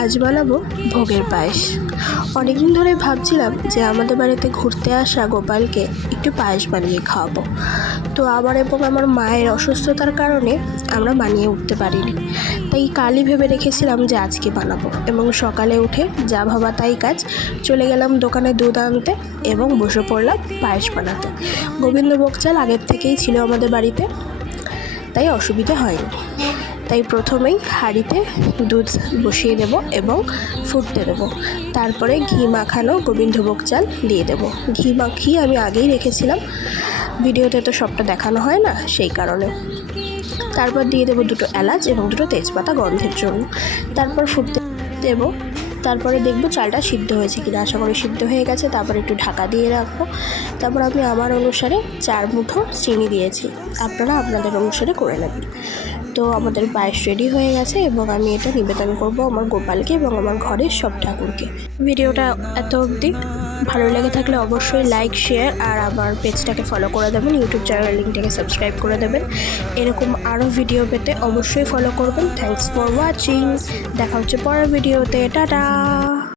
আজ বানাবো ভোগের পায়েস। অনেকদিন ধরে ভাবছিলাম যে আমাদের বাড়িতে ঘুরতে আসা গোপালকে একটু পায়েস বানিয়ে খাওয়াবো। তো আমার এবং আমার মায়ের অসুস্থতার কারণে আমরা বানিয়ে উঠতে পারিনি, তাই কালই ভেবে রেখেছিলাম যে আজকে বানাবো। এবং সকালে উঠে যা ভাবা তাই কাজ, চলে গেলাম দোকানে দুধ আনতে এবং বসে পড়লাম পায়েস বানাতে। গোবিন্দভোগ চাল আগের থেকেই ছিল আমাদের বাড়িতে, তাই অসুবিধা হয়নি। তাই প্রথমেই হাঁড়িতে দুধ বসিয়ে দেব এবং ফুটতে দেব। তারপরে ঘি মাখানো গোবিন্দভোগ চাল দিয়ে দেব। ঘি মাখিয়ে আমি আগেই রেখেছিলাম, ভিডিওতে তো সবটা দেখানো হয় না, সেই কারণে। তারপর দিয়ে দেবো 2টো এলাচ এবং 2টো তেজপাতা গন্ধের জন্য। তারপর ফুটতে দেব। তারপরে দেখব চালটা সিদ্ধ হয়েছে কিনা। আশা করি সিদ্ধ হয়ে গেছে। তারপর একটু ঢাকা দিয়ে রাখবো। তারপর আমি আমার অনুসারে 4 মুঠো চিনি দিয়েছি, আপনারা আপনাদের অনুসারে করে নেবেন। তো আমাদের পায়েস রেডি হয়ে গেছে এবং আমি এটা নিবেদন করব আমার গোপালকে এবং আমার ঘরের সব ঠাকুরকে। ভিডিওটা এত অবধি ভালো লেগে থাকলে অবশ্যই লাইক, শেয়ার আর আমার পেজটাকে ফলো করে দেবেন, ইউটিউব চ্যানেলের লিঙ্কটাকে সাবস্ক্রাইব করে দেবেন। এরকম আরও ভিডিও পেতে অবশ্যই ফলো করবেন। Thanks for watching. দেখা হচ্ছে পরের ভিডিওতে। টাটা।